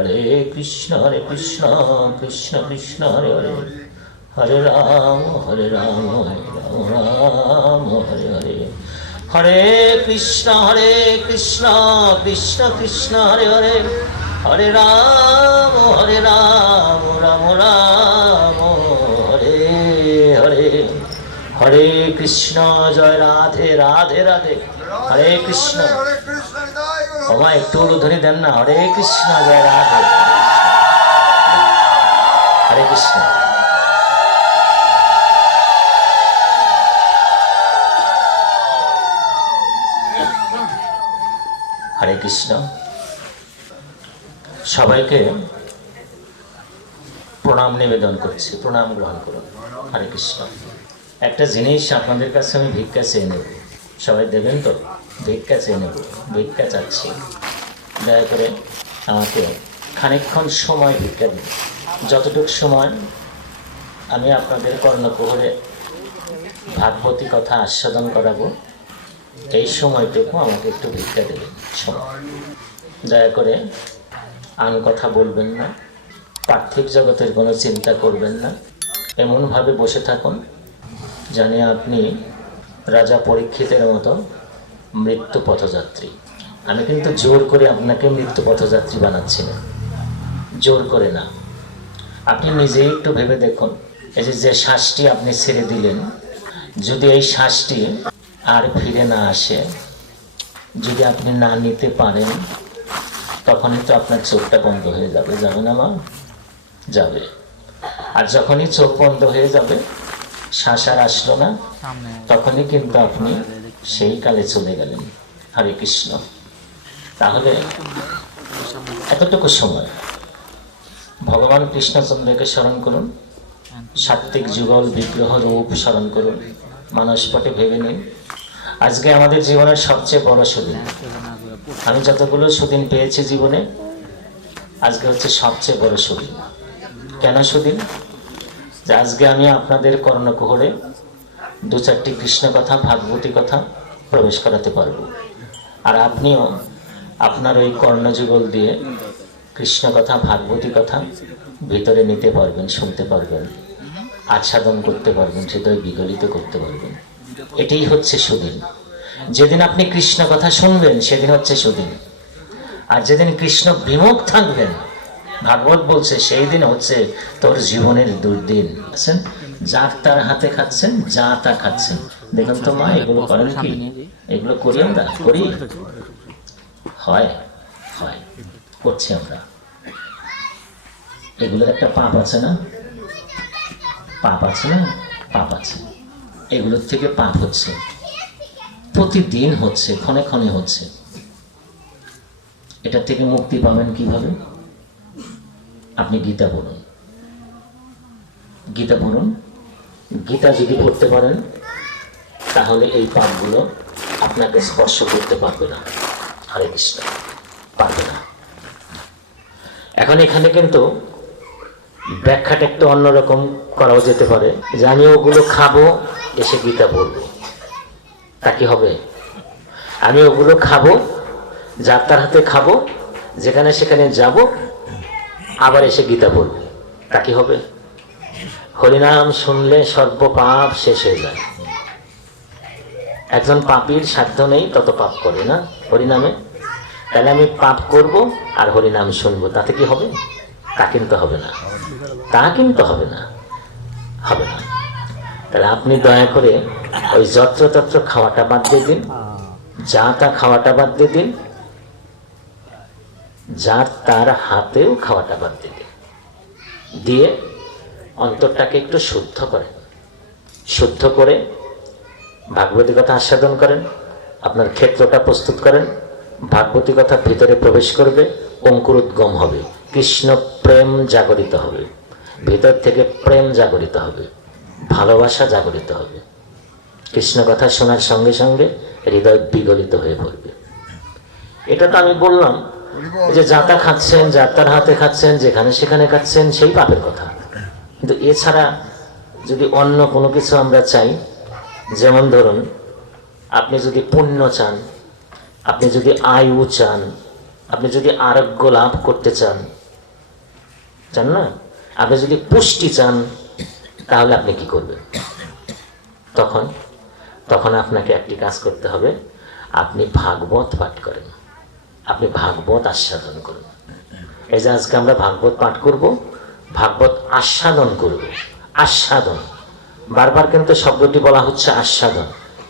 হরে কৃষ্ণ কৃষ্ণ কৃষ্ণ হরে হরে, হরে রাম রাম রাম হরে হরে, হরে কৃষ্ণ কৃষ্ণ কৃষ্ণ হরে হরে, হরে রাম রাম রাম হরে হরে, হরে কৃষ্ণ জয় রাধে রাধে রাধে, হরে কৃষ্ণ। ওমা একটু উলুধ্বনি দেন না, হরে কৃষ্ণ জয় রাধে, হরে কৃষ্ণ। হরে কৃষ্ণ। সবাইকে প্রণাম নিবেদন করছি, প্রণাম গ্রহণ করুন। হরে কৃষ্ণ। একটা জিনিস আপনাদের কাছে আমি ভিক্ষা চেয়ে নেব, সবাই দেবেন তো? ভিক্ষা চেয়ে নেব, ভিক্ষা চাচ্ছি, দয়া করে আমাকে খানিকক্ষণ সময় ভিক্ষা দিন। যতটুকু সময় আমি আপনাদের কর্ণকুহরে ভাগবতী কথা আস্বাদন করাবো, এই সময়টুকু আমাকে একটু ভিক্ষা দেবেন সময়। দয়া করে আন কথা বলবেন না, পার্থিব জগতের কোনো চিন্তা করবেন না, এমনভাবে বসে থাকুন জানি আপনি রাজা পরীক্ষিতের মতো মৃত্যু পথযাত্রী। আমি কিন্তু জোর করে আপনাকে মৃত্যু পথযাত্রী বানাচ্ছি না, জোর করে না। আপনি নিজেই একটু ভেবে দেখুন, এই যে শ্বাসটি আপনি ছেড়ে দিলেন, যদি এই শ্বাসটি আর ফিরে না আসে, যদি আপনি না নিতে পারেন, তখনই তো আপনার চোখটা বন্ধ হয়ে যাবে, যাবে না মা? যাবে। আর যখনই চোখ বন্ধ হয়ে যাবে, শ্বাস আর আসলো না, তখনই কিন্তু আপনি সেই কালে চলে গেলেন। হরে কৃষ্ণ। তাহলে এতটুকু সময় ভগবান কৃষ্ণচন্দ্রকে স্মরণ করুন, সাত্ত্বিক যুগল বিগ্রহ রূপ স্মরণ করুন, মানসপটে ভেবে নিন আজকে আমাদের জীবনের সবচেয়ে বড় সুদিন। আমি যতগুলো সুদিন পেয়েছি জীবনে, আজকে হচ্ছে সবচেয়ে বড় সুদিন। কেন সুদিন? যে আজকে আমি আপনাদের কর্ণকুহরে দু চারটি কৃষ্ণ কথা, ভাগবতী কথা প্রবেশ করাতে পারবো, আর আপনিও আপনার ওই কর্ণযুগল দিয়ে কৃষ্ণ কথা, ভাগবতী কথা ভিতরে নিতে পারবেন, শুনতে পারবেন, আচ্ছাদন করতে পারবেন, হৃদয় বিগলিত করতে পারবেন। এটাই হচ্ছে সুদিন। যেদিন আপনি কৃষ্ণ কথা শুনবেন সেদিন হচ্ছে সুদিন, আর যেদিন কৃষ্ণ বিমুখ থাকবেন, ভাগবত বলছে সেই দিন হচ্ছে তোর জীবনের দুর্দিন। আছেন যার তার হাতে খাচ্ছেন, যা তা খাচ্ছেন। দেখুন তো মা, এগুলো করেন কি? এগুলো করি আমরা, করি? হয় হয়, করছি আমরা। এগুলোর একটা পাপ আছে না? পাপ আছে না? পাপ আছে। এগুলোর থেকে পাপ হচ্ছে, প্রতিদিন হচ্ছে, ক্ষণে ক্ষণে হচ্ছে। এটা থেকে মুক্তি পাবেন কিভাবে? আপনি গীতা পড়ুন, গীতা পড়ুন। গীতা যদি পড়তে পারেন, তাহলে এই পাপগুলো আপনাকে স্পর্শ করতে পারবে না। হরে কৃষ্ণ, পারবে না। এখন এখানে কিন্তু ব্যাখ্যাটা একটু অন্যরকম করাও যেতে পারে, যে আমি ওগুলো খাবো, এসে গীতা পড়বো, তা কি হবে? আমি ওগুলো খাবো, যাত্রার হাতে খাবো, যেখানে সেখানে যাব, আবার এসে গীতা পড়ব, তা কি হবে? হরিনাম শুনলে সর্ব পাপ শেষ হয়ে যায়। একজন পাপীর সাধ্য নেই তত পাপ করে না হরিনামে। তাহলে আমি পাপ করব আর হরিনাম শুনবো, তাতে কি হবে? তা কিন্তু হবে না, তা কিন্তু হবে না, হবে না। তাহলে আপনি দয়া করে ওই যত্রতত্র খাওয়াটা বাদ দিয়ে দিন, যা তা খাওয়াটা বাদ দিয়ে দিন, যার তার হাতেও খাওয়াটা বাদ দিয়ে দিন, দিয়ে অন্তরটাকে একটু শুদ্ধ করেন। শুদ্ধ করে ভাগবতী কথা আস্বাদন করেন, আপনার ক্ষেত্রটা প্রস্তুত করেন। ভাগবতী কথা ভিতরে প্রবেশ করবে, অঙ্কুরোদ্গম হবে, কৃষ্ণ প্রেম জাগরিত হবে, ভিতর থেকে প্রেম জাগরিত হবে, ভালোবাসা জাগরিত হবে। কৃষ্ণ কথা শোনার সঙ্গে সঙ্গে হৃদয় বিগলিত হয়ে পড়বে। এটা তো আমি বললাম যে যাতা খাচ্ছেন, যাতার হাতে খাচ্ছেন, যেখানে সেখানে খাচ্ছেন, সেই পাপের কথা। কিন্তু এছাড়া যদি অন্য কোনো কিছু আমরা চাই, যেমন ধরুন আপনি যদি পুণ্য চান, আপনি যদি আয়ু চান, আপনি যদি আরোগ্য লাভ করতে চান, চান না? আপনি যদি পুষ্টি চান তাহলে আপনি কি করবেন? তখন তখন আপনাকে একটি কাজ করতে হবে, আপনি ভাগবত পাঠ করেন, আপনি ভাগবত আস্বাদন করুন। এই যে আজকে আমরা ভাগবত পাঠ করব, ভাগবত আস্বাদন করব। আস্বাদন, বারবার কিন্তু শব্দটি বলা হচ্ছে আস্বাদন।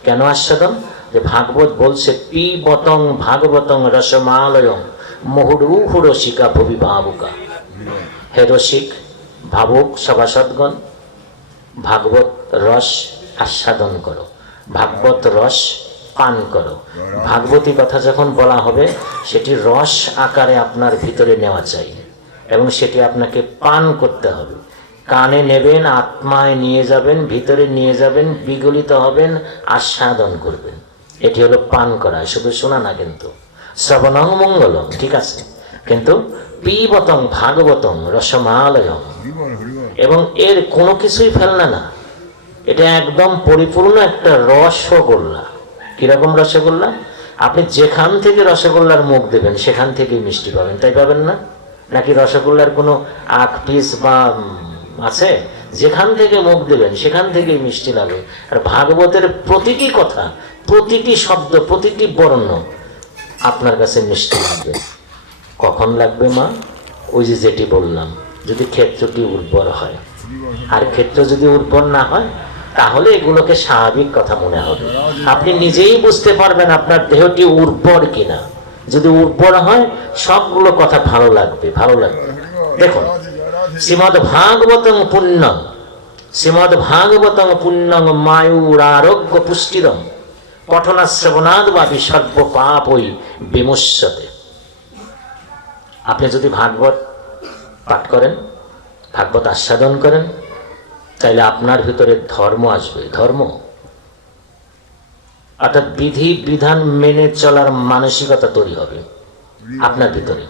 কেন আস্বাদন? যে ভাগবত বলছে পিবতং ভাগবতং রসমালয়ং মুহুরুহু রসিকা ভবি ভাবুকা। হে রসিক, ভাবুক সভাসদগণ, ভাগবত রস আস্বাদন করো, ভাগবত রস পান করো। ভাগবতী কথা যখন বলা হবে সেটি রস আকারে আপনার ভিতরে নেওয়া চাই এবং সেটি আপনাকে পান করতে হবে। কানে নেবেন, আত্মায় নিয়ে যাবেন, ভিতরে নিয়ে যাবেন, বিগলিত হবেন, আস্বাদন করবেন। এটি হলো পান করা, শুধু শোনা না কিন্তু। শ্রবণং মঙ্গলম, ঠিক আছে, কিন্তু পিবতং ভাগবতং রসমালয়ম, এবং এর কোনো কিছুই ফেলনা না। এটা একদম পরিপূর্ণ একটা রসগোল্লা। কিরকম রসগোল্লা? আপনি যেখান থেকে রসগোল্লার মুখ দেবেন সেখান থেকেই মিষ্টি পাবেন, তাই পাবেন না? নাকি রসগোল্লার কোনো আখ পিস বা আছে? যেখান থেকে মুখ দেবেন সেখান থেকেই মিষ্টি লাগবে। আর ভাগবতের প্রতিটি কথা, প্রতিটি শব্দ, প্রতিটি বর্ণ আপনার কাছে মিষ্টি লাগবে। কখন লাগবে মা? ওই যে যেটি বললাম, যদি ক্ষেত্রটি উর্বর হয়। আর ক্ষেত্র যদি উর্বর না হয় তাহলে এগুলোকে স্বাভাবিক কথা মনে হবে। আপনি নিজেই বুঝতে পারবেন আপনার দেহটি উর্বর কিনা। যদি উর্বর হয় সবগুলো কথা ভালো লাগবে, ভালো লাগবে। দেখুন, শ্রীমদ ভাগবতং পুণ্যং, শ্রীমদ ভাগবতং পুণ্যং মায়ুর আরোগ্য পুষ্টিরম পঠনাশ্রবণাদ বা বিসর্ব পাপ ওই বিমুষ্যতে। আপনি যদি ভাগবত পাঠ করেন, ভাগবত আস্বাদন করেন, তাইলে আপনার ভিতরে ধর্ম আসবে। ধর্ম অর্থাৎ বিধি বিধান মেনে চলার মানসিকতা তৈরি হবে আপনার ভিতরে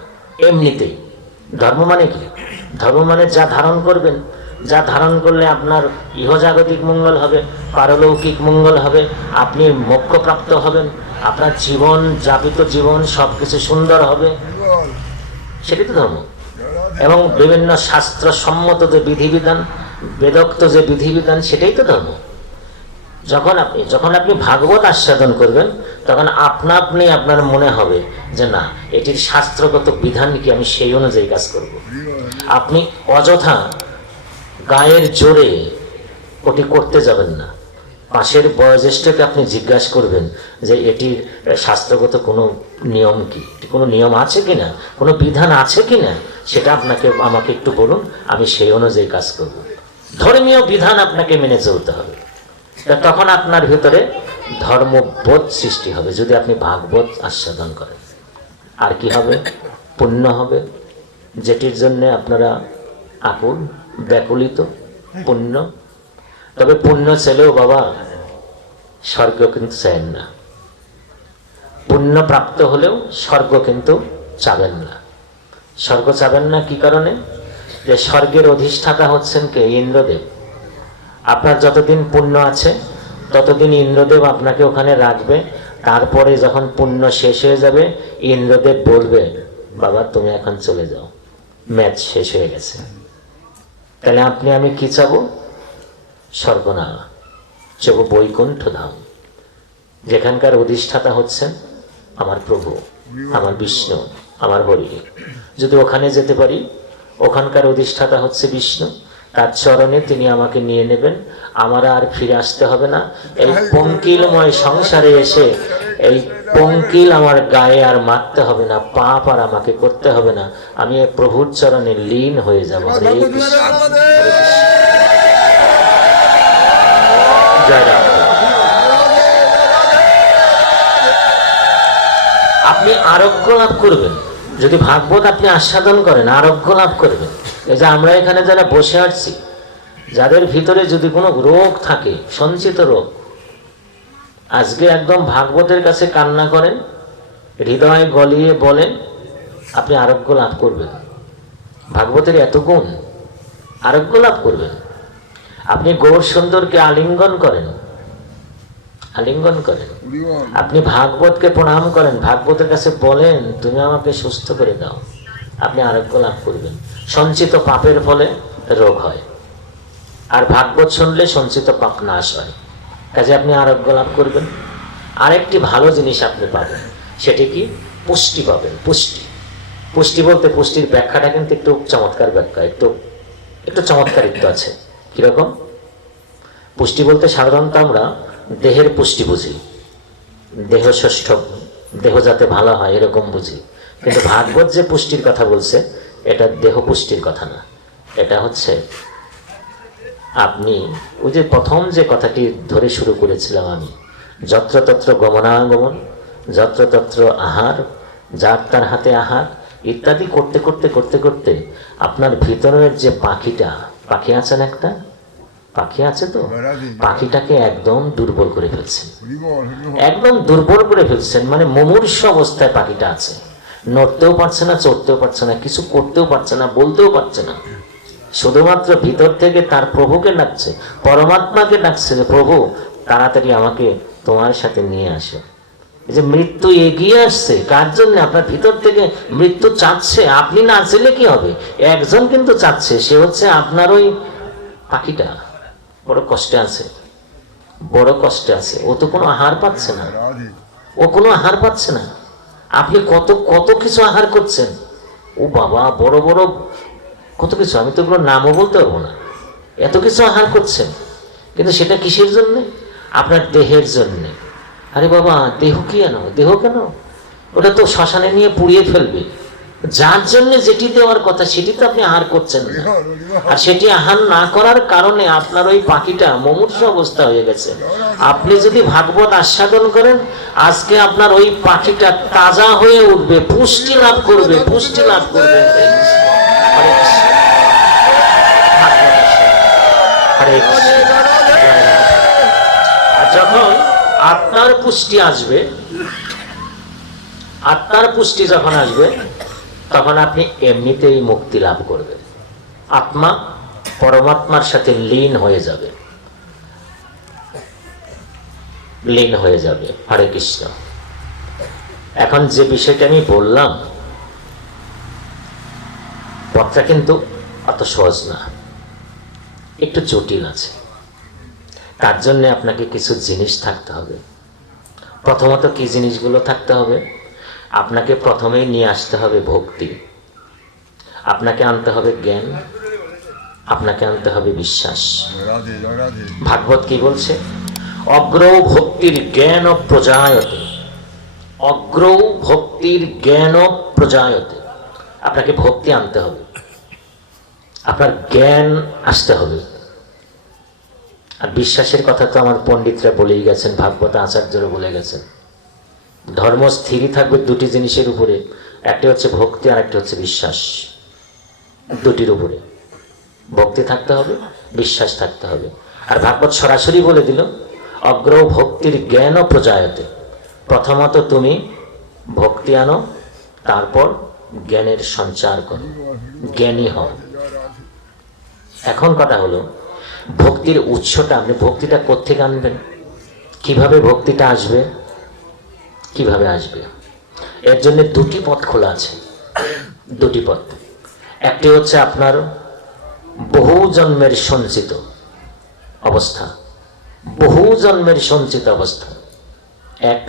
এমনিতেই। ধর্ম মানে কি? ধর্ম মানে যা ধারণ করবেন, যা ধারণ করলে আপনার ইহজাগতিক মঙ্গল হবে, পারলৌকিক মঙ্গল হবে, আপনি মোক্ষপ্রাপ্ত হবেন, আপনার জীবন যাপিত জীবন সবকিছু সুন্দর হবে, সেটাই তো ধর্ম। এবং বিভিন্ন শাস্ত্র সম্মত যে বিধিবিধান, বেদোক্ত যে বিধিবিধান, সেটাই তো ধর্ম। যখন আপনি ভাগবত আস্বাদন করবেন তখন আপনা আপনি আপনার মনে হবে যে না, এটির শাস্ত্রগত বিধান কি, আমি সেই অনুযায়ী কাজ করব। আপনি অযথা গায়ের জোরে ওটি করতে যাবেন না। পাশের বয়োজ্যেষ্ঠকে আপনি জিজ্ঞাসা করবেন যে এটির শাস্ত্রগত কোনো নিয়ম কি, কোনো নিয়ম আছে কিনা, কোনো বিধান আছে কিনা, সেটা আমাকে একটু বলুন, আমি সেই অনুযায়ী কাজ করব। ধর্মীয় বিধান আপনাকে মেনে চলতে হবে। তখন আপনার ভিতরে ধর্মবোধ সৃষ্টি হবে যদি আপনি ভাগবত আস্বাদন করেন। আর কি হবে? পুণ্য হবে, যেটির জন্য আপনারা আকুল ব্যাকুলিত, পুণ্য। তবে পুণ্য ছেলেও বাবা স্বর্গ কিন্তু চান না। পুণ্য প্রাপ্ত হলেও স্বর্গ কিন্তু চাবেন না। স্বর্গ চাবেন না কি কারণে? যে স্বর্গের অধিষ্ঠাতা হচ্ছেন কে? ইন্দ্রদেব। আপনার যতদিন পুণ্য আছে ততদিন ইন্দ্রদেব আপনাকে ওখানে রাখবে। তারপরে যখন পুণ্য শেষ হয়ে যাবে ইন্দ্রদেব বলবে বাবা তুমি এখন চলে যাও, ম্যাচ শেষ হয়ে গেছে। তাহলে আমি কি চাবো? স্বর্গ না, চাবো বৈকুণ্ঠ ধাম, যেখানকার অধিষ্ঠাতা হচ্ছেন আমার প্রভু, আমার বিষ্ণু, আমার হরি। যদি ওখানে যেতে পারি, ওখানকার অধিষ্ঠাতা হচ্ছে বিষ্ণু, তার চরণে তিনি আমাকে নিয়ে নেবেন, আমার আর ফিরে আসতে হবে না। এই পঙ্কিলময় সংসারে এসে এই পঙ্কিল আমার গায়ে আর মারতে হবে না, পাপ আর আমাকে করতে হবে না, আমি প্রভুর চরণে লীন হয়ে যাব। হরে কৃষ্ণ, হরে কৃষ্ণ। জয় রাম। আপনি আরোগ্য লাভ করবেন যদি ভাগবত আপনি আস্বাদন করেন, আরোগ্য লাভ করবেন। এই যে আমরা এখানে যারা বসে আছি, যাদের ভিতরে যদি কোনো রোগ থাকে, সঞ্চিত রোগ, আজকে একদম ভাগবতের কাছে কান্না করেন, হৃদয় গলিয়ে বলেন, আপনি আরোগ্য লাভ করবেন। ভাগবতের এত গুণ, আরোগ্য লাভ করবেন। আপনি গৌর সুন্দরকে আলিঙ্গন করেন, আলিঙ্গন করেন, আপনি ভাগবতকে প্রণাম করেন, ভাগবতের কাছে বলেন তুমি আমাকে সুস্থ করে দাও, আপনি আরোগ্য লাভ করবেন। সঞ্চিত পাপের ফলে রোগ হয়, আর ভাগবত শুনলে সঞ্চিত পাপ নাশ হয়। কাজে আপনি আরোগ্য লাভ করবেন। আরেকটি ভালো জিনিস আপনি পাবেন, সেটি কি? পুষ্টি পাবেন। পুষ্টি, পুষ্টি বলতে পুষ্টির ব্যাখ্যাটা কিন্তু একটু চমৎকার ব্যাখ্যা, একটু চমৎকারিত্ব আছে। কিরকম? পুষ্টি বলতে সাধারণত আমরা দেহের পুষ্টি বুঝি, দেহ ষষ্ঠ, দেহ যাতে ভালো হয় এরকম বুঝি। কিন্তু ভাগবত যে পুষ্টির কথা বলছে, এটা দেহ পুষ্টির কথা না। এটা হচ্ছে আপনি ওই যে প্রথম যে কথাটি ধরে শুরু করেছিলাম আমি, যত্রতত্র গমনাগমন, যত্রতত্র আহার, যার তার হাতে আহার ইত্যাদি করতে করতে করতে করতে আপনার ভিতরের যে পাখিটা, পাখি আছেন একটা, পাখি আছে তো, পাখিটাকে একদম দুর্বল করে ফেলছেন, একদম দুর্বল করে ফেলছেন। মানে মুমূর্ষ অবস্থায় পাখিটা আছে, নড়তেও পারছে না, চড়তেও পারছে না, কিছু করতেও পারছে না, বলতেও পারছে না। শুধুমাত্র ভিতর থেকে তার প্রভুকে ডাকছে, পরমাত্মাকে ডাকছে যে প্রভু তাড়াতাড়ি আমাকে তোমার সাথে নিয়ে আসো। এই যে মৃত্যু এগিয়ে আসছে, কার জন্য? আপনার ভিতর থেকে মৃত্যু চাচ্ছে। আপনি না চাইলে কি হবে? একজন কিন্তু চাচ্ছে, সে হচ্ছে আপনার ওই পাখিটা। বড় কষ্টে আছে, বড় কষ্টে আছে। ও তো কোনো আহার পাচ্ছে না, ও কোনো আহার পাচ্ছে না। আপনি কত কত কিছু আহার করছেন, ও বাবা, বড় বড় কত কিছু, আমি তো ওগুলো নামও বলতে পারবো না। এত কিছু আহার করছেন, কিন্তু সেটা কিসের জন্য? আপনার দেহের জন্য। আরে বাবা, দেহ কি কেন? দেহ কেন? ওটা তো শ্মশানে নিয়ে পুড়িয়ে ফেলবে। যার জন্য যেটি দেওয়ার কথা সেটি তো আপনি আহার করছেন না। আর সেটি আহার না করার কারণে আপনার ওই পাখিটা মুমূর্ষ অবস্থা হয়ে গেছে। আপনি যদি ভাগবত আস্বাদন করেন, আজকে আপনার ওই পাখিটা তাজা হয়ে উঠবে, পুষ্টি লাভ করবে, পুষ্টি লাভ করবে। হরে কৃষ্ণ, হরে কৃষ্ণ। আর যখন আত্মার পুষ্টি আসবে, আত্মার পুষ্টি যখন আসবে, তখন আপনি এমনিতেই মুক্তি লাভ করবেন। আত্মা পরমাত্মার সাথে লীন হয়ে যাবে, লীন হয়ে যাবে। হরে কৃষ্ণ। এখন যে বিষয়টা আমি বললাম, পথটা কিন্তু অত সহজ না, একটু জটিল আছে। তার জন্য আপনাকে কিছু জিনিস থাকতে হবে। প্রথমত কি জিনিসগুলো থাকতে হবে? আপনাকে প্রথমেই নিয়ে আসতে হবে ভক্তি, আপনাকে আনতে হবে জ্ঞান, আপনাকে আনতে হবে বিশ্বাস। ভাগবত কি বলছে? অগ্র ভক্তির জ্ঞান প্রজায়তে, অগ্র ভক্তির জ্ঞান প্রজায়তে। আপনাকে ভক্তি আনতে হবে, আপনার জ্ঞান আসতে হবে। আর বিশ্বাসের কথা তো আমার পণ্ডিতরা বলেই গেছেন, ভাগবত আচার্যরা বলে গেছেন। ধর্ম স্থিরই থাকবে দুটি জিনিসের উপরে, একটি হচ্ছে ভক্তি আর একটি হচ্ছে বিশ্বাস। দুটির উপরে ভক্তি থাকতে হবে, বিশ্বাস থাকতে হবে। আর ভাগবত সরাসরি বলে দিল, অগ্র ভক্তির জ্ঞান প্রজায়তে। প্রথমত তুমি ভক্তি আনো, তারপর জ্ঞানের সঞ্চার করো, জ্ঞানী হও। এখন কথা হলো, ভক্তির উৎসটা, আপনি ভক্তিটা কোত্থেকে আনবেন? কিভাবে ভক্তিটা আসবে? কিভাবে আসবে? এর জন্য দুটি পথ খোলা আছে, দুটি পথ। একটি হচ্ছে আপনার বহু জন্মের সঞ্চিত অবস্থা, বহু জন্মের সঞ্চিত অবস্থা এক।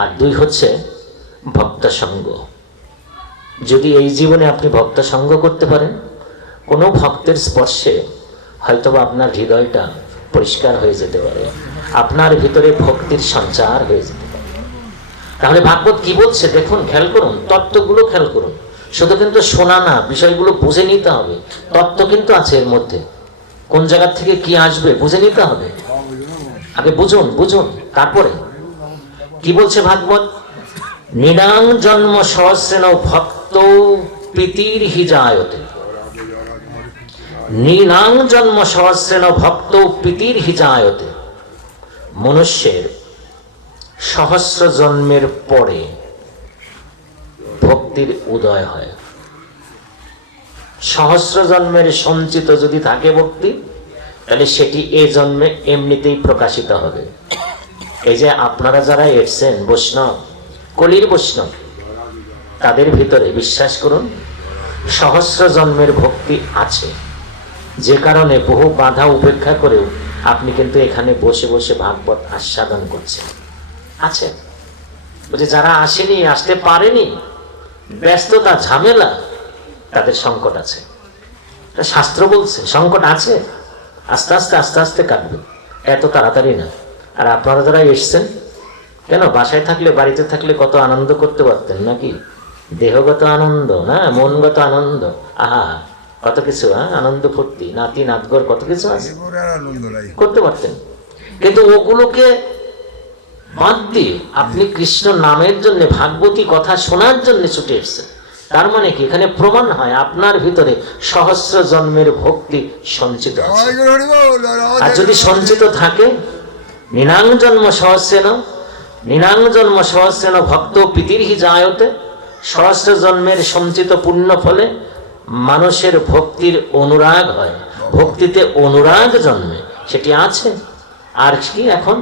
আর দুই হচ্ছে ভক্ত সঙ্গ। যদি এই জীবনে আপনি ভক্ত সঙ্গ করতে পারেন, কোনো ভক্তের স্পর্শে হয়তোবা আপনার হৃদয়টা পরিষ্কার হয়ে যেতে পারে, আপনার ভিতরে ভক্তির সঞ্চার হয়ে যেতে পারে। তাহলে ভাগবত কি বলছে দেখুন, খেয়াল করুন, তত্ত্বগুলো খেয়াল করুন। শুধু কিন্তু শোনা না, বিষয়গুলো বুঝে নিতে হবে। তত্ত্ব কিন্তু আছে এর মধ্যে, কোন জায়গা থেকে কি আসবে বুঝে নিতে হবে। আগে বুঝুন, বুঝুন, তারপরে কি বলছে ভাগবত? নিরাং জন্ম সহস্রেণ ভক্ত প্রীতির হিজায়তে, নিরাং জন্ম সহস্রেণ ভক্ত প্রীতির হিজায়তে। মনুষ্যের সহস্র জন্মের পরে ভক্তির উদয় হয়। সহস্র জন্মের সঞ্চিত যদি থাকে ভক্তি, তাহলে সেটি এই জন্মে এমনিতেই প্রকাশিত হবে। এই যে আপনারা যারা এসছেন বৈষ্ণব, কলির বৈষ্ণব, তাদের ভিতরে বিশ্বাস করুন সহস্র জন্মের ভক্তি আছে, যে কারণে বহু বাধা উপেক্ষা করেও আপনি কিন্তু এখানে বসে বসে ভাগবত আস্বাদন করছেন। আছে বলছে যারা আসেনি, আসতে পারেনি, ব্যস্ততা ঝামেলা, তাদের সংকট আছে। শাস্ত্র বলছে সংকট আছে, আস্তে আস্তে আস্তে আস্তে কাটবে, এত তাড়াতাড়ি না। আর আপনারা যারা এসছেন, কেন বাসায় থাকলে বাড়িতে থাকলে কত আনন্দ করতে পারতেন নাকি? দেহগত আনন্দ না, মনগত আনন্দ, আহা কত কিছু, আনন্দ ফুর্তি, নাতি নাতগর কত কিছু আছে, করতে পারতেন। কিন্তু ওগুলোকে বাদ দিয়ে আপনি কৃষ্ণ নামের জন্য, ভাগবতী কথা শোনার জন্য ছুটে এসছেন। তার মানে কি, এখানে প্রমাণ হয় আপনার ভিতরে সহস্র জন্মের ভক্তি সঞ্চিত আছে। আর যদি সঞ্চিত থাকে, নিনাং জন্ম সহস্রেন, নিনাং জন্ম সহস্রেন ভক্ত প্রীতির্হি জায়তে, সহস্র জন্মের সঞ্চিত পুণ্য ফলে মানুষের ভক্তির অনুরাগ হয়, ভক্তিতে অনুরাগ জন্মে, সেটি আছে। আর কি এখন,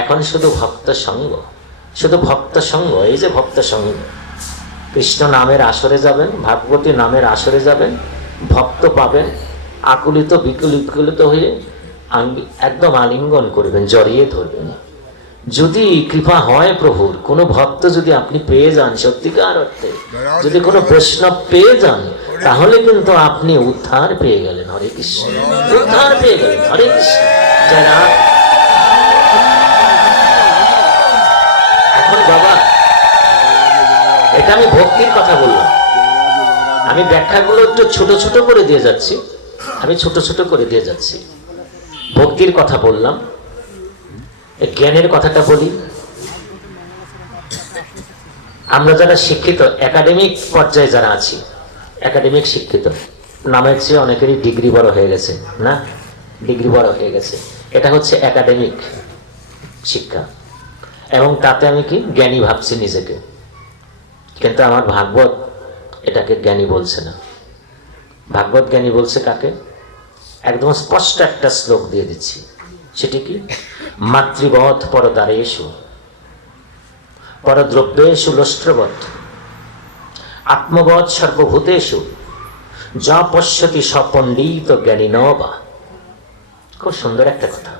এখন শুধু ভক্ত সঙ্গ, শুধু ভক্ত সঙ্গ। এই যে ভক্ত সঙ্গ, কৃষ্ণ নামের আসরে যাবেন, ভাগবতী নামের আসরে যাবেন, ভক্ত পাবেন, আকুলিত বিকুলিত হয়ে একদম আলিঙ্গন করবেন, জড়িয়ে ধরবেন। যদি কৃপা হয় প্রভুর, কোনো ভক্ত যদি আপনি পেয়ে যান সত্যিকার অর্থে, যদি কোনো বৈষ্ণব পেয়ে যান, তাহলে কিন্তু আপনি উদ্ধার পেয়ে গেলেন। হরে কৃষ্ণ, উদ্ধার পেয়ে গেলেন। হরে কৃষ্ণ, জয় রাম। এখন বাবা, এটা আমি ভক্তির কথা বললাম, আমি ব্যাখ্যাগুলো একটু ছোট ছোট করে দিয়ে যাচ্ছি, আমি ছোট ছোট করে দিয়ে যাচ্ছি। ভক্তির কথা বললাম, জ্ঞানের কথাটা বলি। আমরা যারা শিক্ষিত, একাডেমিক পর্যায়ে যারা আছি, একাডেমিক শিক্ষিত, নামের চেয়ে অনেকেরই ডিগ্রি বড় হয়ে গেছে না, ডিগ্রি বড় হয়ে গেছে, এটা হচ্ছে একাডেমিক শিক্ষা। এবং তাতে আমি কি জ্ঞানী ভাবছি নিজেকে, কিন্তু আমার ভাগবত এটাকে জ্ঞানী বলছে না। ভাগবত জ্ঞানী বলছে কাকে? একদম স্পষ্ট একটা শ্লোক দিয়ে দিচ্ছি, সেটি কি? মাতৃবৎ পরদারেষু পরদ্রব্যেষু লোষ্ট্রবৎ আত্মবৎ সর্বভূতেষু যা পশ্যতি সপণ্ডিত জ্ঞানী নবা। খুব সুন্দর একটা কথা।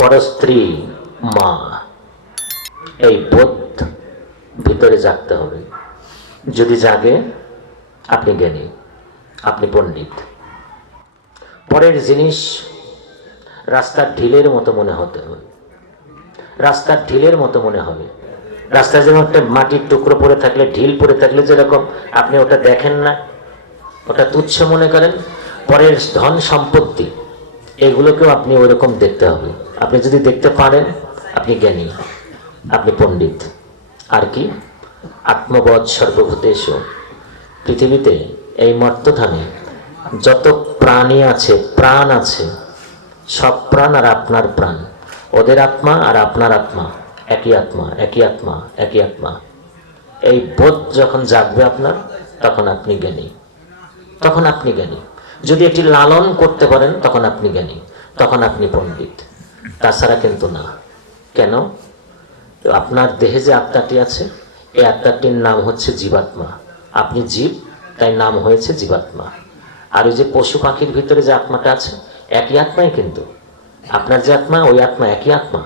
পরস্ত্রী মা, এই বোধ ভিতরে জাগতে হবে। যদি জাগে, আপনি জ্ঞানী, আপনি পণ্ডিত। পরের জিনিস রাস্তার ঢিলের মতো মনে হতে হবে, রাস্তার ঢিলের মতো মনে হবে। রাস্তায় যেমন একটা মাটির টুকরো পড়ে থাকলে, ঢিল পড়ে থাকলে যেরকম আপনি ওটা দেখেন না, ওটা তুচ্ছ মনে করেন, পরের ধন সম্পত্তি এগুলোকেও আপনি ওইরকম দেখতে হবে। আপনি যদি দেখতে পারেন, আপনি জ্ঞানী, আপনি পণ্ডিত। আর কি? আত্মবৎ সর্বভূতেষু, পৃথিবীতে এই মর্তধামে যত প্রাণী আছে, প্রাণ আছে, সব প্রাণ আর আপনার প্রাণ, ওদের আত্মা আর আপনার আত্মা একই আত্মা, একই আত্মা, একই আত্মা। এই বোধ যখন জাগবে আপনার, তখন আপনি জ্ঞানী, তখন আপনি জ্ঞানী। যদি এটি লালন করতে পারেন, তখন আপনি জ্ঞানী, তখন আপনি পণ্ডিত। তাছাড়া কিন্তু না। কেন? আপনার দেহে যে আত্মাটি আছে, এই আত্মাটির নাম হচ্ছে জীবাত্মা। আপনি জীব, তাই নাম হয়েছে জীবাত্মা। আর ওই যে পশু পাখির ভিতরে যে আত্মাটা আছে, একই আত্মাই কিন্তু। আপনার যে আত্মা, ওই আত্মা একই আত্মা,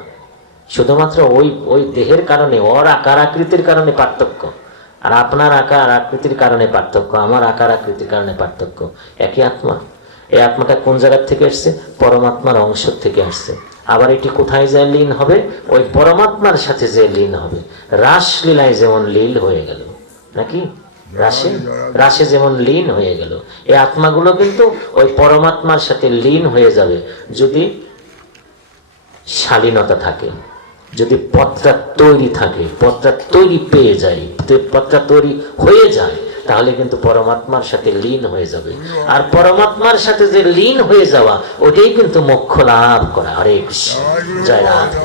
শুধুমাত্র ওই দেহের কারণে, ওর আকার আকৃতির কারণে পার্থক্য, আর আপনার আকার আকৃতির কারণে পার্থক্য, আমার আকার আকৃতির কারণে পার্থক্য। একই আত্মা। এই আত্মাটা কোন জায়গার থেকে আসছে? পরমাত্মার অংশ থেকে আসছে। আবার এটি কোথায় যায় লীন হবে? ওই পরমাত্মার সাথে যে লীন হবে। রাসলীলায় যেমন লীল হয়ে গেল, নাকি রাসে রাসে যেমন লীন হয়ে গেল, এই আত্মাগুলো কিন্তু ওই পরমাত্মার সাথে লীন হয়ে যাবে, যদি শালীনতা থাকে, যদি পত্রা তৈরি থাকে, পত্রা তৈরি পেয়ে যায়, পত্রা তৈরি হয়ে যায়, তাহলে কিন্তু পরমাত্মার সাথে লীন হয়ে যাবে। আর পরমাত্মার সাথে যে লীন হয়ে যাওয়া, ওটাই কিন্তু মোক্ষ লাভ করা। হরে কৃষ্ণ, জয় রাধে।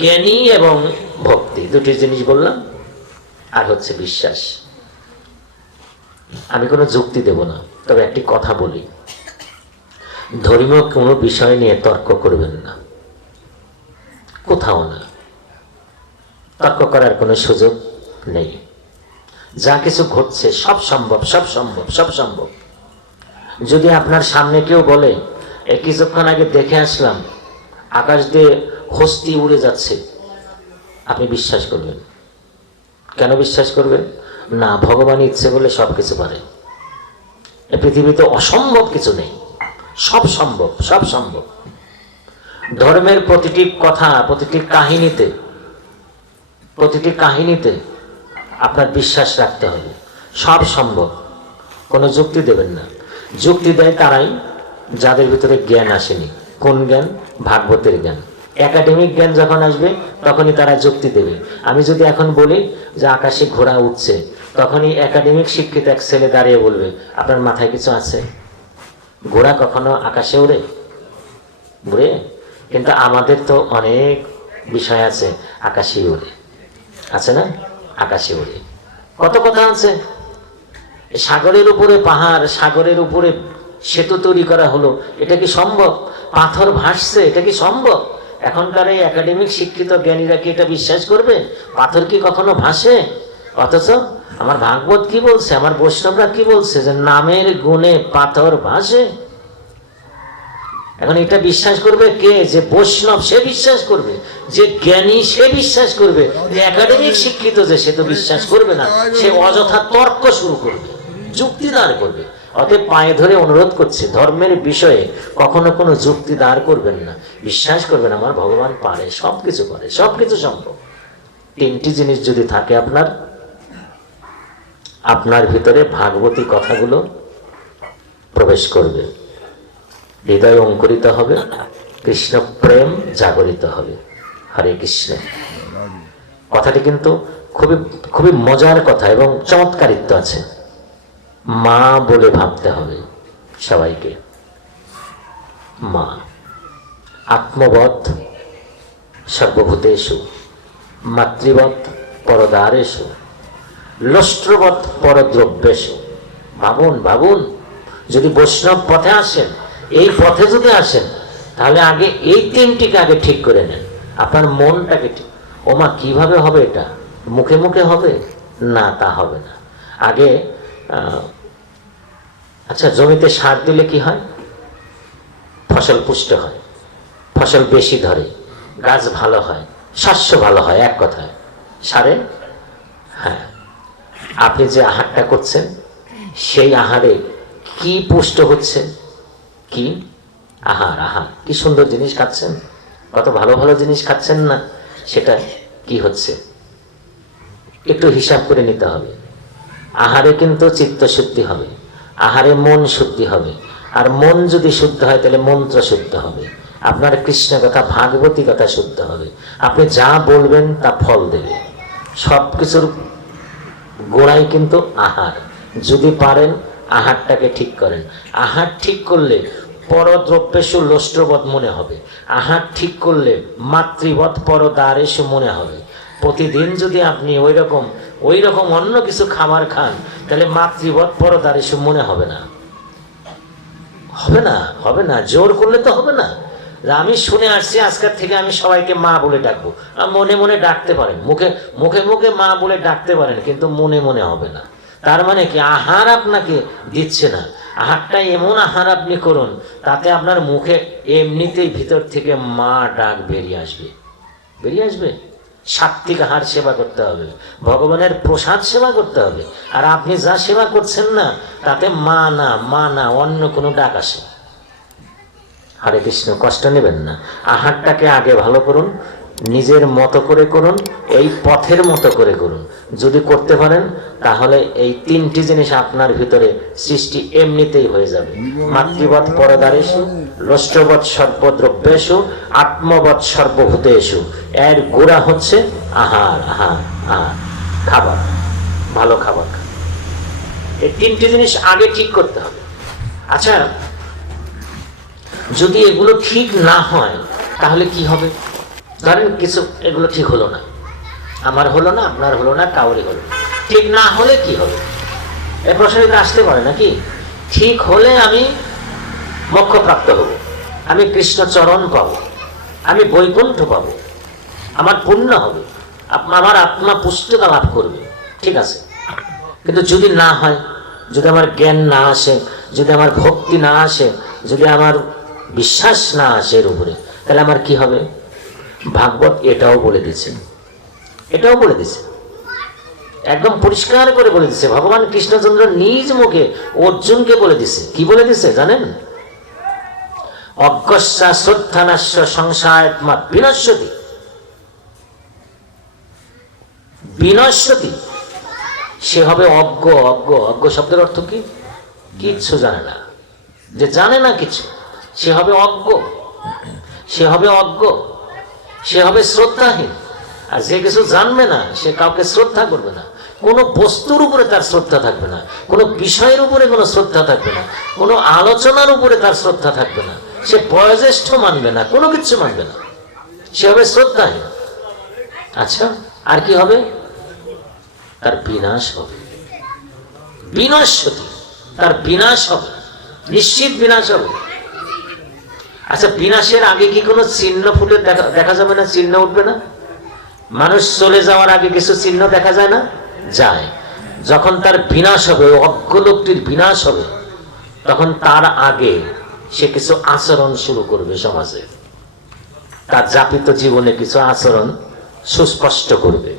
জ্ঞানী এবং ভক্তি দুটি জিনিস বললাম। আর হচ্ছে বিশ্বাস। আমি কোনো যুক্তি দেব না, তবে একটি কথা বলি, ধর্মীয় কোনো বিষয় নিয়ে তর্ক করবেন না, কোথাও না। তর্ক করার কোনো সুযোগ নেই। যা কিছু ঘটছে সব সম্ভব, সব সম্ভব, সব সম্ভব। যদি আপনার সামনে কেউ বলে কিছুক্ষণ আগে দেখে আসলাম আকাশ দিয়ে হস্তি উড়ে যাচ্ছে, আপনি বিশ্বাস করবেন? কেন বিশ্বাস করবেন? না, ভগবান ইচ্ছে বলে সব কিছু পারে। এই পৃথিবীতে অসম্ভব কিছু নেই, সব সম্ভব, সব সম্ভব। ধর্মের প্রতিটি কথা, প্রতিটি কাহিনীতে আপনার বিশ্বাস রাখতে হবে, সব সম্ভব। কোনো যুক্তি দেবেন না। যুক্তি দেয় তারাই যাদের ভিতরে জ্ঞান আসেনি। কোন জ্ঞান? ভাগবতের জ্ঞান। একাডেমিক জ্ঞান যখন আসবে তখনই তারা যুক্তি দেবে। আমি যদি এখন বলি যে আকাশে ঘোড়া উঠছে, তখনই একাডেমিক শিক্ষিত এক ছেলে দাঁড়িয়ে বলবে আপনার মাথায় কিছু আছে? ঘোড়া কখনো আকাশে উড়ে? উড়ে? কিন্তু আমাদের তো অনেক বিষয় আছে আকাশে উড়ে, আছে না? আকাশে উড়ে কত কথা আছে। সাগরের উপরে পাহাড়, সাগরের উপরে সেতু তৈরি করা হলো, এটা কি সম্ভব? পাথর ভাসছে, এটা কি সম্ভব? এখনকার এই একাডেমিক শিক্ষিত জ্ঞানীরা কি এটা বিশ্বাস করবে? পাথর কি কখনো ভাসে? অথচ আমার ভাগবত কি বলছে, আমার বৈষ্ণবরা কি বলছে, যে নামের গুণে পাথর ভাসে। এখন এটা বিশ্বাস করবে কে? যে বৈষ্ণব সে বিশ্বাস করবে, যে জ্ঞানী সে বিশ্বাস করবে, যে একাডেমিক শিক্ষিত যে সে তো বিশ্বাস করবে না, সে অযথা তর্ক শুরু করবে, যুক্তি দাঁড় করবে। অতএব পায়ে ধরে অনুরোধ করছে, ধর্মের বিষয়ে কখনো কোনো যুক্তি দাঁড় করবেন না। বিশ্বাস করবেন আমার ভগবান পারে, সবকিছু পারে, সবকিছু সম্ভব। তিনটি জিনিস যদি থাকে আপনার ভিতরে ভাগবতী কথাগুলো প্রবেশ করবে, হৃদয় অঙ্কুরিত হবে, কৃষ্ণ প্রেম জাগরিত হবে। হরে কৃষ্ণ। কথাটি কিন্তু খুবই খুবই মজার কথা এবং চমৎকারিত্ব আছে। মা বলে ভাবতে হবে সবাইকে। মা। আত্মবৎ সর্বভূতেষু, মাতৃবৎ পরদারেষু, লষ্ট্রবৎ পরদ্রব্যেষু। ভাবুন, ভাবুন, যদি বৈষ্ণব পথে আসেন, এই পথে যদি আসেন, তাহলে আগে এই তিনটিকে আগে ঠিক করে নেন। আপনার মনটাকে ঠিক। ওমা কিভাবে হবে এটা? মুখে মুখে হবে না, তা হবে না। আগে আচ্ছা, জমিতে সার দিলে কি হয়? ফসল পুষ্ট হয়, ফসল বেশি ধরে, গাছ ভালো হয়, শস্য ভালো হয়, এক কথায় সারে। হ্যাঁ, আপনি যে আহারটা করছেন সেই আহারে কি পুষ্ট হচ্ছে? কি আহার? আহার কি সুন্দর জিনিস খাচ্ছেন, কত ভালো ভালো জিনিস খাচ্ছেন না? সেটা কি হচ্ছে একটু হিসাব করে নিতে হবে। আহারে কিন্তু চিত্ত শুদ্ধি হবে, আহারে মন শুদ্ধি হবে, আর মন যদি শুদ্ধ হয় তাহলে মন্ত্র শুদ্ধ হবে, আপনার কৃষ্ণ কথা, ভাগবতী কথা শুদ্ধ হবে। আপনি যা বলবেন তা ফল দেবে। সব কিছুর গোড়াই কিন্তু আহার। যদি পারেন আহারটাকে ঠিক করেন। আহার ঠিক করলে পরদ্রব্যেষু লষ্ট্রবৎ মনে হবে। আহার ঠিক করলে মাতৃবৎ পরদারেষু মনে হবে। প্রতিদিন যদি আপনি ওই রকম অন্য কিছু খাবার খান, তাহলে মাতৃবৎ পরদারেষু মনে হবে না। হবে না, হবে না। জোর করলে তো হবে না। আমি শুনে আসছি আজকের থেকে আমি সবাইকে মা বলে ডাকবো। মনে মনে ডাকতে পারেন, মুখে মুখে মা বলে ডাকতে পারেন, কিন্তু মনে মনে হবে না। তার মানে কি? আহার আপনাকে দিচ্ছে না। আহারটা এমন আহার আপনি করুন, তাতে আপনার মুখে এমনিতেই ভিতর থেকে মা ডাক বেরিয়ে আসবে, বেরিয়ে আসবে। সাত্বিক আহার সেবা করতে হবে, ভগবানের প্রসাদ সেবা করতে হবে। আর আপনি যা সেবা করছেন না, তাতে মা না অন্য কোনো ডাক আসে। হরে কৃষ্ণ। কষ্ট নেবেন না। আহারটাকে আগে ভালো করুন, নিজের মতো করে করুন, এই পথের মতো করে করুন। যদি করতে পারেন তাহলে এই তিনটি জিনিস আপনার ভিতরে সৃষ্টি এমনিতেই হয়ে যাবে। মাতৃবৎ পরদারেষু, লষ্টবৎ সর্বদ্রব্যেষু, আত্মবৎ সর্বভূতেষু। এর গোড়া হচ্ছে আহার। আহার, আহার, খাবার, ভালো খাবার। এই তিনটি জিনিস আগে ঠিক করতে হবে। আচ্ছা, যদি এগুলো ঠিক না হয় তাহলে কি হবে? ধরেন কিছু এগুলো ঠিক হলো না, আমার হলো না, আপনার হলো না, কাউরি হলো না। ঠিক না হলে কি হবে? এই প্রশ্নটা আসতে পারে নাকি? ঠিক হলে আমি মোক্ষপ্রাপ্ত হব, আমি কৃষ্ণ চরণ পাবো, আমি বৈকুণ্ঠ পাবো, আমার পুণ্য হবে, আমার আত্মা পুষ্টতা লাভ করবে। ঠিক আছে, কিন্তু যদি না হয়, যদি আমার জ্ঞান না আসে, যদি আমার ভক্তি না আসে, যদি আমার বিশ্বাস না আসে এর উপরে, তাহলে আমার কি হবে? ভাগবত এটাও বলে দিছে, এটাও বলে দিছে, একদম পরিষ্কার করে বলে দিছে। ভগবান কৃষ্ণচন্দ্র নিজ মুখে অর্জুনকে বলে দিছে। কি বলে দিছে জানেন? অজ্ঞস্যা শ্রদ্ধানাস্য সংশয়াত্মা বিনশ্যতি। বিনশ্যতি, সে হবে অজ্ঞ। অজ্ঞ, অজ্ঞ শব্দের অর্থ কি? কিচ্ছু জানে না। যে জানে না কিছু, সে হবে অজ্ঞ, সে হবে অজ্ঞ, সে হবে শ্রদ্ধাহীন। আর যে কিছু জানবে না, সে কাউকে শ্রদ্ধা করবে না। কোনো বস্তুর উপরে তার শ্রদ্ধা থাকবে না, কোনো বিষয়ের উপরে কোনো শ্রদ্ধা থাকবে না, কোনো আলোচনার উপরে তার শ্রদ্ধা থাকবে না। সে বয়োজ্যেষ্ঠ মানবে না, কোনো কিছু মানবে না, সে হবে শ্রদ্ধাহীন। আচ্ছা, আর কি হবে? তার বিনাশ হবে। বিনশ্যতি, তার বিনাশ হবে, নিশ্চিত বিনাশ হবে। আচ্ছা, বিনাশের আগে কি কোনো চিহ্ন ফুটে দেখা যাবে না? চিহ্ন উঠবে না? মানুষ চলে যাওয়ার আগে কিছু চিহ্ন দেখা যায় না? যায়। যখন তার বিনাশ হবে, অজ্ঞ লোকটির বিনাশ হবে, তখন তার আগে সে কিছু আচরণ শুরু করবে সমাজে। তার যাপিত জীবনে কিছু আচরণ সুস্পষ্ট করবে।